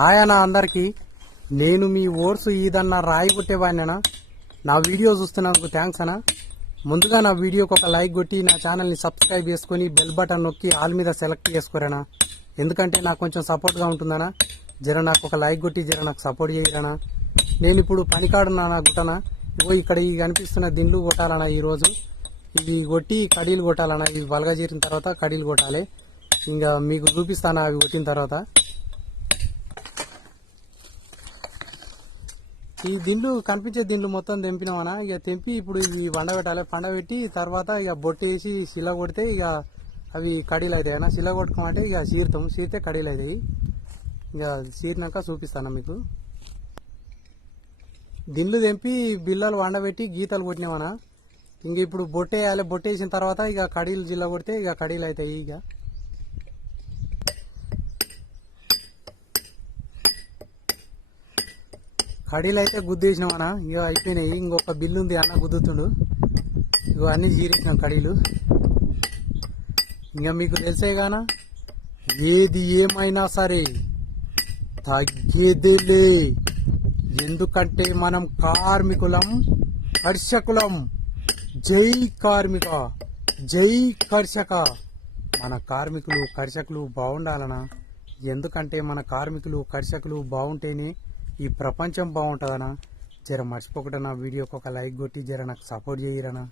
Hi అన్న అందరికి. నేను మీ ఓర్సు ఈదన్న రాయి కొట్టేవాడినా. నా వీడియో చూస్తున్నందుకు థ్యాంక్స్ అన్న. ముందుగా నా వీడియోకి ఒక లైక్ కొట్టి నా ఛానల్ని సబ్స్క్రైబ్ చేసుకొని బెల్ బటన్ నొక్కి ఆల్ మీద సెలెక్ట్ చేసుకోరానా, ఎందుకంటే నాకు కొంచెం సపోర్ట్గా ఉంటుందనా. జర నాకు ఒక లైక్ కొట్టి జర నాకు సపోర్ట్ చేయరానా. నేను ఇప్పుడు పనికాడున్నా గుట్టనా. ఇగో ఇక్కడ ఈ కనిపిస్తున్న దిండ్లు కొట్టాలన్నా. ఈరోజు ఇవి కొట్టి కడీలు కొట్టాలన్నా. ఇవి బలగజీరిన తర్వాత కడీలు కొట్టాలి. ఇంకా మీకు చూపిస్తాను అవి కొట్టిన తర్వాత. ఈ దిండ్లు కనిపించే దిండ్లు మొత్తం తెంపినామన్నా. ఇక తెంపి ఇప్పుడు ఇవి వండబెట్టాలి. పండబెట్టి తర్వాత ఇక బొట్టేసి శిల కొడితే ఇక అవి కడీలు అవుతాయి అన్న. శిల కొట్టుకోమంటే ఇక చీరుతాం, చీరితే కడీలు అవుతాయి. ఇక చీరినాక చూపిస్తాను మీకు. దిండ్లు తెంపి బిల్లలు వండబెట్టి గీతలు కొట్టినామన్నా. ఇంక ఇప్పుడు బొట్టేయాలి. బొట్టేసిన తర్వాత ఇక కడీలు జిల్ల కొడితే ఇక కడీలు అవుతాయి. ఇక కడీలు అయితే గుద్దేసినామన్నా. ఇక అయిపోయినాయి. ఇంకొక బిల్లు ఉంది అన్న గుద్దుతుండు. ఇక అన్నీ చీరేసినాం కడీలు. ఇంకా మీకు తెలిసే గానా, ఏది ఏమైనా సరే తగ్గేదేలే. ఎందుకంటే మనం కార్మికులం, కర్షకులం. జై కార్మిక, జై కర్షక. మన కార్మికులు కర్షకులు బాగుండాలనా. ఎందుకంటే మన కార్మికులు కర్షకులు బాగుంటేనే ఈ ప్రపంచం బాగుంటుందనా. జర మర్చిపోకుండా నా వీడియోకి ఒక లైక్ కొట్టి జర నాకు సపోర్ట్ చేయరనా.